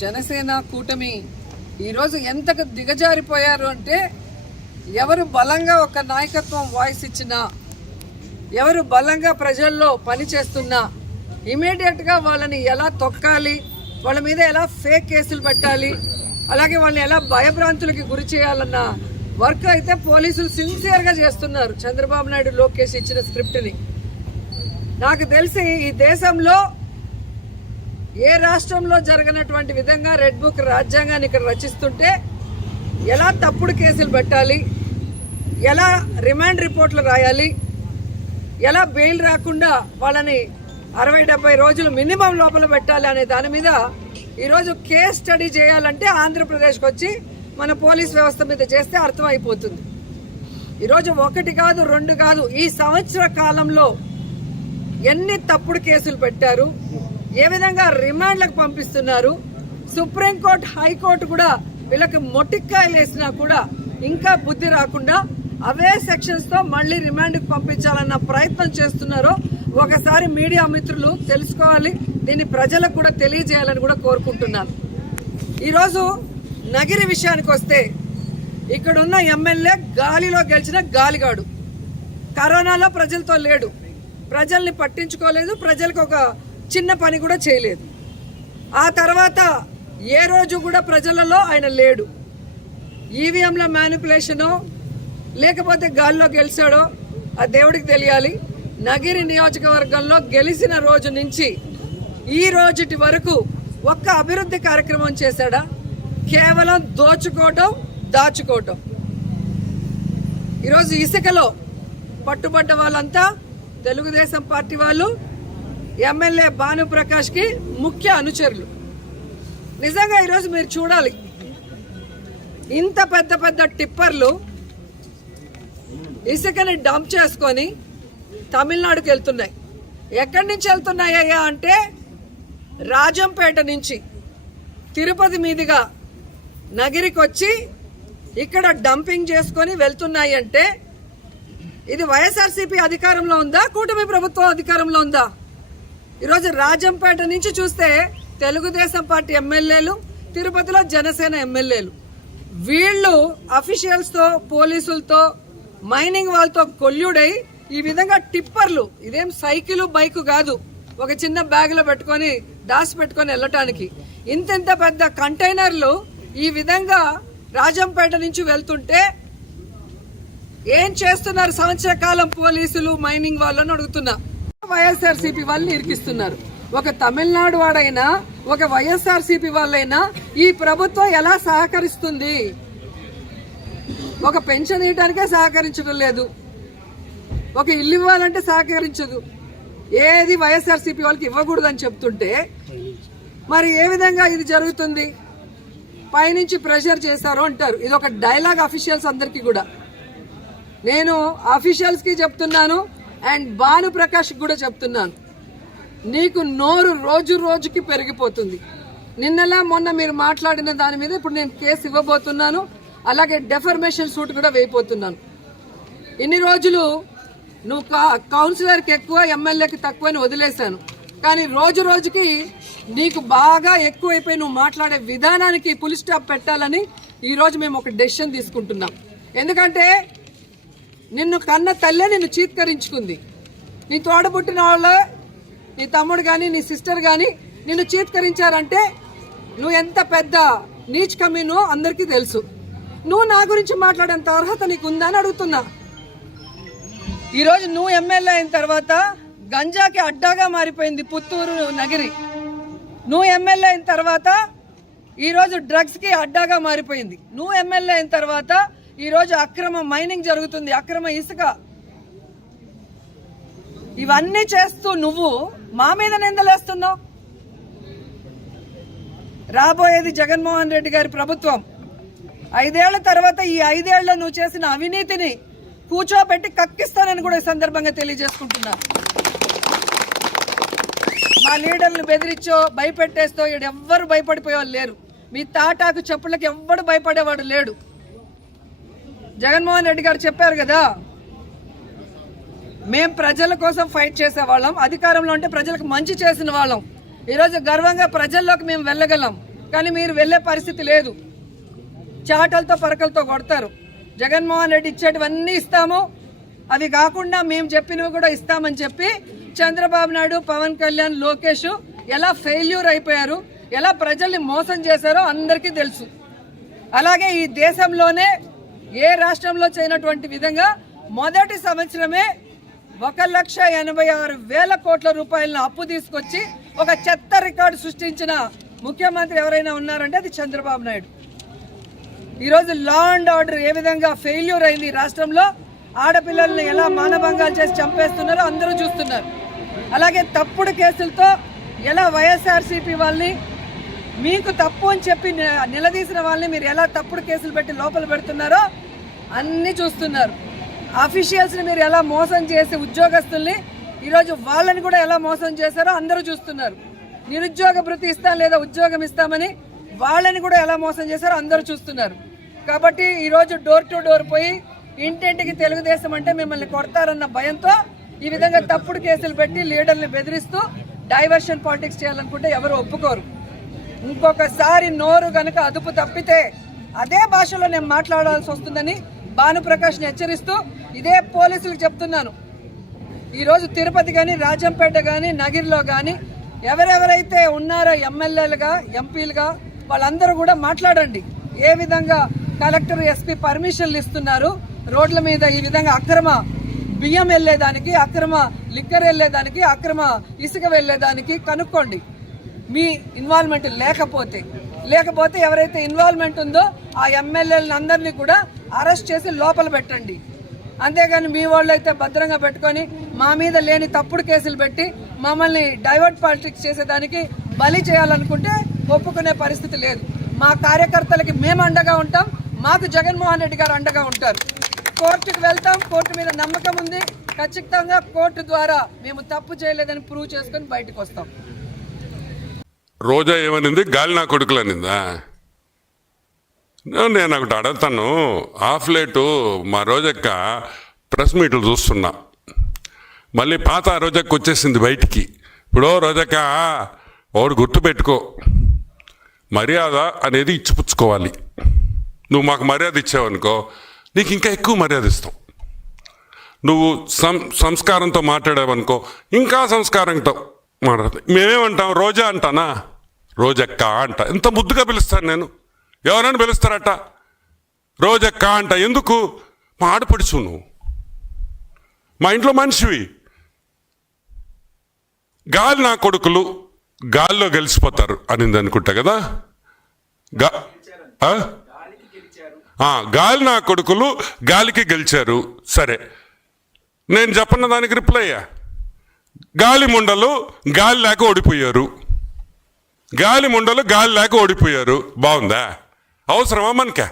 జనసేన కూటమి ఈరోజు ఎంతకు దిగజారిపోయారు అంటే, ఎవరు బలంగా ఒక నాయకత్వం వాయిస్ ఇచ్చినా, ఎవరు బలంగా ప్రజల్లో పనిచేస్తున్నా ఇమీడియట్గా వాళ్ళని ఎలా తొక్కాలి, వాళ్ళ మీద ఎలా ఫేక్ కేసులు పెట్టాలి, అలాగే వాళ్ళని ఎలా భయభ్రాంతులకి గురి చేయాలన్న వర్క్ అయితే పోలీసులు సిన్సియర్గా చేస్తున్నారు. చంద్రబాబు నాయుడు, లోకేష్ ఇచ్చిన స్క్రిప్ట్ని నాకు తెలిసి ఈ దేశంలో ఏ రాష్ట్రంలో జరగనటువంటి విధంగా రెడ్ బుక్ రాజ్యాంగాన్ని ఇక్కడ రచిస్తుంటే ఎలా తప్పుడు కేసులు పెట్టాలి, ఎలా రిమాండ్ రిపోర్ట్లు రాయాలి, ఎలా బెయిల్ రాకుండా వాళ్ళని 60-70 రోజులు మినిమం లోపల పెట్టాలి అనే దాని మీద ఈరోజు కేస్ స్టడీ చేయాలంటే ఆంధ్రప్రదేశ్కి వచ్చి మన పోలీస్ వ్యవస్థ మీద చేస్తే అర్థమైపోతుంది. ఈరోజు 1 కాదు 2 కాదు, ఈ సంవత్సర కాలంలో ఎన్ని తప్పుడు కేసులు పెట్టారు, ఏ విధంగా రిమాండ్లకు పంపిస్తున్నారు, సుప్రీంకోర్టు, హైకోర్టు కూడా వీళ్ళకి మొట్టికాయలు వేసినా కూడా ఇంకా బుద్ధి రాకుండా అవే సెక్షన్స్తో మళ్ళీ రిమాండ్కి పంపించాలన్న ప్రయత్నం చేస్తున్నారో ఒకసారి మీడియా మిత్రులు తెలుసుకోవాలి. దీన్ని ప్రజలకు కూడా తెలియజేయాలని కూడా కోరుకుంటున్నాను. ఈరోజు నగిరి విషయానికి వస్తే, ఇక్కడున్న ఎమ్మెల్యే గాలిలో గెలిచిన గాలిగాడు, కరోనాలో ప్రజలతో లేడు, ప్రజల్ని పట్టించుకోలేదు, ప్రజలకు ఒక చిన్న పని కూడా చేయలేదు. ఆ తర్వాత ఏ రోజు కూడా ప్రజలలో ఆయన లేడు. ఈవీఎంల మ్యానిపులేషనో లేకపోతే గాలిలో గెలిచాడో ఆ దేవుడికి తెలియాలి. నగిరి నియోజకవర్గంలో గెలిచిన రోజు నుంచి ఈ రోజుటి వరకు ఒక్క అభివృద్ధి కార్యక్రమం చేశాడా? కేవలం దోచుకోవటం, దాచుకోవటం. ఈరోజు ఇసుకలో పట్టుబడ్డ వాళ్ళంతా తెలుగుదేశం పార్టీ వాళ్ళు, ఎమ్మెల్యే భానుప్రకాష్కి ముఖ్య అనుచరులు. నిజంగా ఈరోజు మీరు చూడాలి, ఇంత పెద్ద పెద్ద టిప్పర్లు ఇసుకని డంప్ చేసుకొని తమిళనాడుకి వెళ్తున్నాయి. ఎక్కడి నుంచి వెళ్తున్నాయ్యా అంటే, రాజంపేట నుంచి తిరుపతి మీదుగా నగిరికి వచ్చి ఇక్కడ డంపింగ్ చేసుకొని వెళ్తున్నాయి. అంటే ఇది వైఎస్ఆర్సీపీ అధికారంలో ఉందా, కూటమి ప్రభుత్వం అధికారంలో ఉందా? ఈరోజు రాజంపేట నుంచి చూస్తే తెలుగుదేశం పార్టీ ఎమ్మెల్యేలు, తిరుపతిలో జనసేన ఎమ్మెల్యేలు, వీళ్ళు అఫీషియల్స్తో, పోలీసులతో, మైనింగ్ వాళ్ళతో కొల్లుడై ఈ విధంగా టిప్పర్లు, ఇదేం సైకిల్ బైక్ కాదు, ఒక చిన్న బ్యాగ్లో పెట్టుకొని దాసి పెట్టుకొని వెళ్ళటానికి, ఇంత పెద్ద కంటైనర్లు ఈ విధంగా రాజంపేట నుంచి వెళ్తుంటే ఏం చేస్తున్నారు సంవత్సర కాలం పోలీసులు, మైనింగ్ వాళ్ళని అడుగుతున్నా. వైఎస్ఆర్సీపీ వాళ్ళని ఇరికిస్తున్నారు. ఒక తమిళనాడు వాడైనా, ఒక వైఎస్ఆర్సీపీ వాళ్ళైనా ఈ ప్రభుత్వం ఎలా సహకరిస్తుంది? ఒక పెన్షన్ ఇవ్వడానికే సహకరించడం లేదు, ఒక ఇల్లు ఇవ్వాలంటే సహకరించదు. ఏది వైఎస్ఆర్సీపీ వాళ్ళకి ఇవ్వకూడదని చెప్తుంటే మరి ఏ విధంగా ఇది జరుగుతుంది? పైనుంచి ప్రెషర్ చేశారు అంటారు. ఇది ఒక డైలాగ్ అఫీషియల్స్ అందరికీ కూడా. నేను అఫీషియల్స్కి చెప్తున్నాను అండ్ భానుప్రకాష్కి కూడా చెప్తున్నాను, నీకు నోరు రోజు రోజుకి పెరిగిపోతుంది. నిన్నలా మొన్న మీరు మాట్లాడిన దాని మీద ఇప్పుడు నేను కేసు ఇవ్వబోతున్నాను, అలాగే డెఫర్మేషన్ సూట్ కూడా వేయబోతున్నాను. ఇన్ని రోజులు నువ్వు కౌన్సిలర్కి ఎక్కువ, ఎమ్మెల్యేకి తక్కువ అని వదిలేశాను, కానీ రోజు రోజుకి నీకు బాగా ఎక్కువైపోయి నువ్వు మాట్లాడే విధానానికి ఫుల్ స్టాప్ పెట్టాలని ఈరోజు మేము ఒక డెసిషన్ తీసుకుంటున్నాం. ఎందుకంటే నిన్ను కన్న తల్లే నిన్ను చీత్కరించుకుంది. నీ తోడబుట్టిన వాళ్ళే, నీ తమ్ముడు కానీ నీ సిస్టర్ కానీ నిన్ను చీత్కరించారంటే నువ్వు ఎంత పెద్ద నీచ్ కమీనో అందరికీ తెలుసు. నువ్వు నా గురించి మాట్లాడేంత అర్హత నీకు ఉందా అని అడుగుతున్నా. ఈరోజు నువ్వు ఎమ్మెల్యే అయిన తర్వాత గంజాకి అడ్డాగా మారిపోయింది పుత్తూరు నగిరి. నువ్వు ఎమ్మెల్యే అయిన తర్వాత ఈరోజు డ్రగ్స్కి అడ్డాగా మారిపోయింది. నువ్వు ఎమ్మెల్యే అయిన తర్వాత ఈరోజు అక్రమ మైనింగ్ జరుగుతుంది, అక్రమ ఇసుక. ఇవన్నీ చేస్తూ నువ్వు మా మీద నిందలేస్తున్నావు. రాబోయేది జగన్మోహన్ రెడ్డి గారి ప్రభుత్వం. 5 ఏళ్ల తర్వాత ఈ 5 ఏళ్లలో నువ్వు చేసిన అవినీతిని కూర్చోబెట్టి కక్కిస్తానని కూడా ఈ సందర్భంగా తెలియజేసుకుంటున్నా. మా లీడర్లు బెదిరించో, భయపెట్టేస్తో ఎవ్వరు భయపడిపోయేవాళ్ళు లేరు. మీ తాటాకు చెప్పులకి ఎవ్వడు భయపడేవాడు లేడు. జగన్మోహన్ రెడ్డి గారు చెప్పారు కదా, మేం ప్రజల కోసం ఫైట్ చేసేవాళ్ళం, అధికారంలో ఉంటే ప్రజలకు మంచి చేసిన వాళ్ళం. ఈరోజు గర్వంగా ప్రజల్లోకి మేము వెళ్ళగలం. కానీ మీరు వెళ్ళే పరిస్థితి లేదు. చాటలతో పరకలతో కొడతారు. జగన్మోహన్ రెడ్డి ఇచ్చేటివన్నీ ఇస్తాము, అవి కాకుండా మేము చెప్పినవి కూడా ఇస్తామని చెప్పి చంద్రబాబు నాయుడు, పవన్ కళ్యాణ్, లోకేష్ ఎలా ఫెయిల్యూర్ అయిపోయారు, ఎలా ప్రజల్ని మోసం చేశారో అందరికీ తెలుసు. అలాగే ఈ దేశంలోనే ఏ రాష్ట్రంలో చేయనటువంటి విధంగా మొదటి సంవత్సరమే 1,86,000 కోట్ల రూపాయలను అప్పు తీసుకొచ్చి ఒక చెత్త రికార్డు సృష్టించిన ముఖ్యమంత్రి ఎవరైనా ఉన్నారంటే అది చంద్రబాబు నాయుడు. ఈరోజు లా అండ్ ఆర్డర్ ఏ విధంగా ఫెయిల్యూర్ అయింది రాష్ట్రంలో, ఆడపిల్లల్ని ఎలా మానభంగాలు చేసి చంపేస్తున్నారో అందరూ చూస్తున్నారు. అలాగే తప్పుడు కేసులతో ఎలా వైఎస్ఆర్సీపీ వాళ్ళని, మీకు తప్పు అని చెప్పి నిలదీసిన వాళ్ళని మీరు ఎలా తప్పుడు కేసులు పెట్టి లోపల పెడుతున్నారో అన్నీ చూస్తున్నారు. అఫీషియల్స్ని మీరు ఎలా మోసం చేసి ఉద్యోగస్తుల్ని ఈరోజు వాళ్ళని కూడా ఎలా మోసం చేశారో అందరూ చూస్తున్నారు. నిరుద్యోగ భృతి ఇస్తాం లేదా ఉద్యోగం ఇస్తామని వాళ్ళని కూడా ఎలా మోసం చేశారో అందరూ చూస్తున్నారు. కాబట్టి ఈరోజు డోర్ టు డోర్ పోయి ఇంటింటికి తెలుగుదేశం అంటే మిమ్మల్ని కొడతారన్న భయంతో ఈ విధంగా తప్పుడు కేసులు పెట్టి లీడర్ని బెదిరిస్తూ డైవర్షన్ పాలిటిక్స్ చేయాలనుకుంటే ఎవరు ఒప్పుకోరు. ఇంకొకసారి నోరు గనక అదుపు తప్పితే అదే భాషలో నేను మాట్లాడాల్సి వస్తుందని భానుప్రకాష్ని హెచ్చరిస్తూ ఇదే పోలీసులకు చెప్తున్నాను. ఈరోజు తిరుపతి కానీ, రాజంపేట కానీ, నగిరిలో కానీ ఎవరెవరైతే ఉన్నారో ఎమ్మెల్యేలుగా, ఎంపీలుగా వాళ్ళందరూ కూడా మాట్లాడండి. ఏ విధంగా కలెక్టర్, ఎస్పీ పర్మిషన్లు ఇస్తున్నారు, రోడ్ల మీద ఈ విధంగా అక్రమ బియ్యం వెళ్ళేదానికి, అక్రమ లిక్కర్ వెళ్ళేదానికి, అక్రమ ఇసుక వెళ్ళేదానికి కనుక్కోండి. మీ ఇన్వాల్వ్మెంట్ లేకపోతే ఎవరైతే ఇన్వాల్వ్మెంట్ ఉందో ఆ ఎమ్మెల్యేలను అందరినీ కూడా అరెస్ట్ చేసి లోపల పెట్టండి. అంతేగాని మీ వాళ్ళు అయితే భద్రంగా పెట్టుకొని మా మీద లేని తప్పుడు కేసులు పెట్టి మమ్మల్ని డైవర్ట్ పాలిటిక్స్ చేసేదానికి బలి చేయాలనుకుంటే ఒప్పుకునే పరిస్థితి లేదు. మా కార్యకర్తలకి మేము అండగా ఉంటాం, మాకు జగన్మోహన్ రెడ్డి గారు అండగా ఉంటారు. కోర్టుకు వెళ్తాం, కోర్టు మీద నమ్మకం ఉంది, ఖచ్చితంగా కోర్టు ద్వారా మేము తప్పు చేయలేదని ప్రూవ్ చేసుకొని బయటకు వస్తాం. రోజా ఏమనింది? గాలి నా కొడుకులు అనిందా? నేను ఒకటి అడుగుతాను. హాఫ్ లేటు మా రోజక్క ప్రెస్ మీట్లు చూస్తున్నా, మళ్ళీ పాత రోజక్క వచ్చేసింది బయటికి. ఇప్పుడు రోజక్క ఒకటి గుర్తుపెట్టుకో, మర్యాద అనేది ఇచ్చిపుచ్చుకోవాలి. నువ్వు మాకు మర్యాద ఇచ్చావనుకో నీకు ఇంకా ఎక్కువ మర్యాద ఇస్తాం. నువ్వు సంస్కారంతో మాట్లాడావనుకో ఇంకా సంస్కారంతో మాట్లాడతాం. మేమేమంటాం? రోజా అంటానా? రోజక్క అంట. ఎంత ముద్దుగా పిలుస్తాను నేను. ఎవరైనా పిలుస్తారట రోజక్క అంట. ఎందుకు? మా ఆడపడుచు, నువ్వు మా ఇంట్లో మనిషివి. గాలి నా కొడుకులు గాల్లో గెలిచిపోతారు అనింది అనుకుంటా కదా. గాలి నా కొడుకులు గాలికి గెలిచారు. సరే, నేను చెప్పన్న దానికి రిప్లై అయ్యా. గాలి ముండలు గాలి లేక ఓడిపోయారు. గాలి ముండలు గాలి లేక ఓడిపోయారు. బాగుందా? అవసరమా మనకే?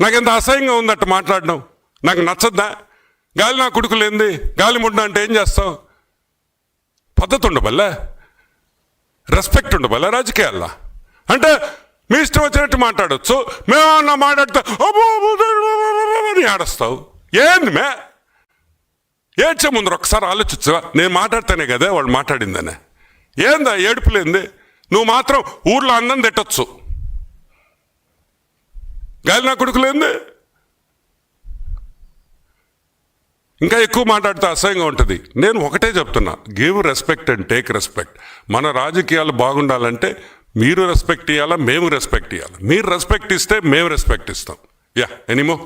నాకెంత అసహ్యంగా ఉందట మాట్లాడడం. నాకు నచ్చద్దా? గాలి నా కొడుకులు ఏంది? గాలి ముండ అంటే ఏం చేస్తావు? పద్ధతి ఉండబల్లా, రెస్పెక్ట్ ఉండబల్లా రాజకీయాల్లో. అంటే మీ ఇష్టం వచ్చినట్టు మాట్లాడచ్చు. మేమన్నా మాట్లాడితే అని ఆడస్తావు. ఏంది మే? ఏడ్చే ముందర ఒకసారి ఆలోచించవా? నేను మాట్లాడితేనే కదా వాళ్ళు మాట్లాడిందనే. ఏందా ఏడుపులేంది? నువ్వు మాత్రం ఊర్లో అందం తిట్టచ్చు. గాలి నా కొడుకులేంది? ఇంకా ఎక్కువ మాట్లాడితే అసహ్యంగా ఉంటుంది. నేను ఒకటే చెప్తున్నా, give respect and take respect. మన రాజకీయాలు బాగుండాలంటే మీరు రెస్పెక్ట్ ఇవ్వాలా, మేము రెస్పెక్ట్ ఇవ్వాలి. మీరు రెస్పెక్ట్ ఇస్తే మేము రెస్పెక్ట్ ఇస్తాం. యా ఎనీమో.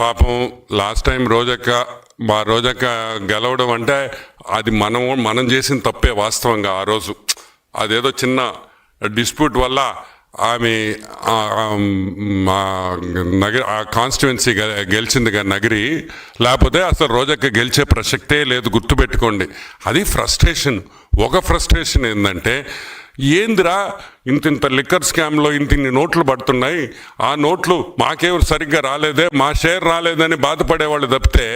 పాపం లాస్ట్ టైం మా రోజక్క గెలవడం అంటే అది మనం చేసిన తప్పే. వాస్తవంగా ఆ రోజు అదేదో చిన్న డిస్ప్యూట్ వల్ల ఆమె ఆ కాన్స్టిట్యువెన్సీ గెలిచింది నగరి. లేకపోతే అసలు రోజక్క గెలిచే ప్రసక్తే లేదు. గుర్తుపెట్టుకోండి. అది ఫ్రస్ట్రేషన్. ఒక ఫ్రస్ట్రేషన్ ఏంటంటే, ఏందిరా ఇంత లిక్కర్ స్కామ్లో ఇన్ని నోట్లు పడుతున్నాయి, ఆ నోట్లు మాకేం సరిగ్గా రాలేదే, మా షేర్ రాలేదని బాధపడేవాళ్ళు తప్పితే,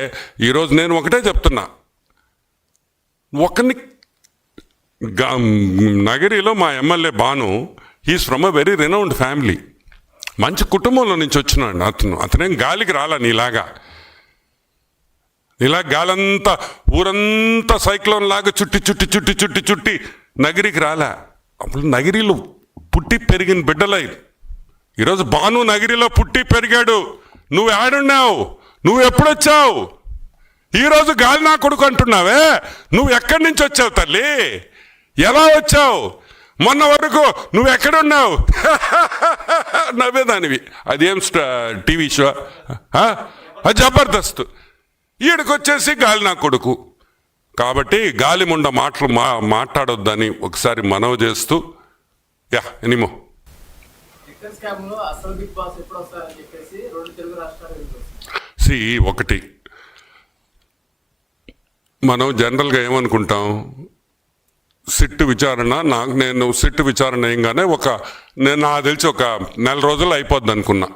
ఈరోజు నేను ఒకటే చెప్తున్నా, ఒకరిని నగరిలో మా MLA Bhanu, he's from a very renowned family. మంచి కుటుంబంలో నుంచి వచ్చినాడు అతనేం గాలికి రాలా నీలాగా. ఇలా గాలంతా ఊరంతా సైక్లోన్ లాగా చుట్టి చుట్టి చుట్టి చుట్టి చుట్టి నగిరికి రాలే. అప్పుడు నగిరిలో పుట్టి పెరిగిన బిడ్డలై. ఈరోజు భాను నగిరిలో పుట్టి పెరిగాడు. నువ్వు ఆడున్నావు, నువ్వు ఎప్పుడొచ్చావు? ఈరోజు గాలి నా కొడుకు అంటున్నావే, నువ్వు ఎక్కడి నుంచి వచ్చావు తల్లి? ఎలా వచ్చావు? మొన్న వరకు నువ్వు ఎక్కడున్నావు? నవ్వేదానివి. అదేం టీవీ షో, అది జబర్దస్త్. ఈడకొచ్చేసి గాలి నా కొడుకు. కాబట్టి గాలి ముండ మాటలు మాట్లాడొద్దని ఒకసారి మనవి చేస్తూ ఎనిమో ఒకటి మనం జనరల్గా ఏమనుకుంటాం, సిట్టు విచారణ నేను సిట్టు విచారణ ఏంగానే నాకు తెలిసి ఒక నెల రోజులు అయిపోద్ది అనుకున్నా.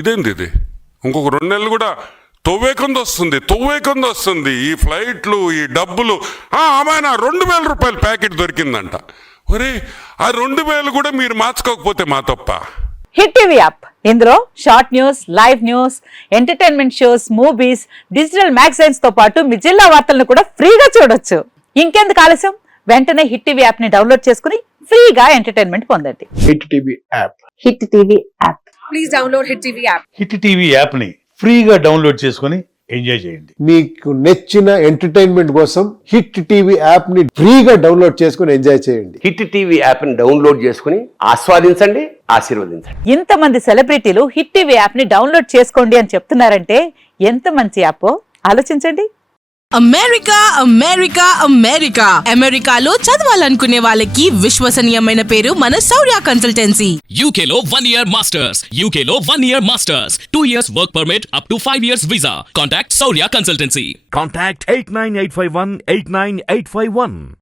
ఇదేంది ఇది? ఇంకొక 2 నెలలు కూడా తొవ్వేకుంది వస్తుంది. ఈ ఫ్లైట్లు, ఈ డబ్బులు. ఆమెన 2,000 రూపాయల ప్యాకెట్ దొరికిందంట. ఒరే, ఆ 2,000 కూడా మీరు మార్చుకోకపోతే మా తప్ప. హిట్ టీవీ యాప్, ఇందులో short news, live news, entertainment shows, movies, digital magazines తో పాటు మీ జిల్లా వార్తలను కూడా ఫ్రీగా చూడొచ్చు. ఇంకెందుకు ఆలస్యం, వెంటనే హిట్ టీవీ యాప్ ని డౌన్లోడ్ చేసుకుని ఫ్రీగా ఎంటర్టైన్మెంట్ పొందండి. Hit TV app. Hit TV app. Please download hit TV app. Hit TV app ని ఫ్రీగా డౌన్లోడ్ చేసుకుని ఎంజాయ్ చేయండి. మీకు నచ్చిన ఎంటర్టైన్మెంట్ కోసం హిట్ టీవీ యాప్ ని ఫ్రీగా డౌన్లోడ్ చేసుకుని ఎంజాయ్ చేయండి. హిట్ టీవీ యాప్ ని డౌన్లోడ్ చేసుకుని ఆస్వాదించండి, ఆశీర్వదించండి. ఇంతమంది సెలబ్రిటీలు హిట్ టీవీ యాప్ ని డౌన్లోడ్ చేసుకోండి అని చెప్తున్నారంటే ఎంత మంచి యాప్ ఆలోచించండి. అమెరికా అమెరికాలో చదవాలనుకునే వాళ్ళకి విశ్వసనీయమైన పేరు మన శౌర్య కన్సల్టెన్సీ. UK లో 1 year masters. UK లో 1 year masters. 2 years work permit up to 5 years visa. Contact Saurya Consultancy. Contact 89851 89851.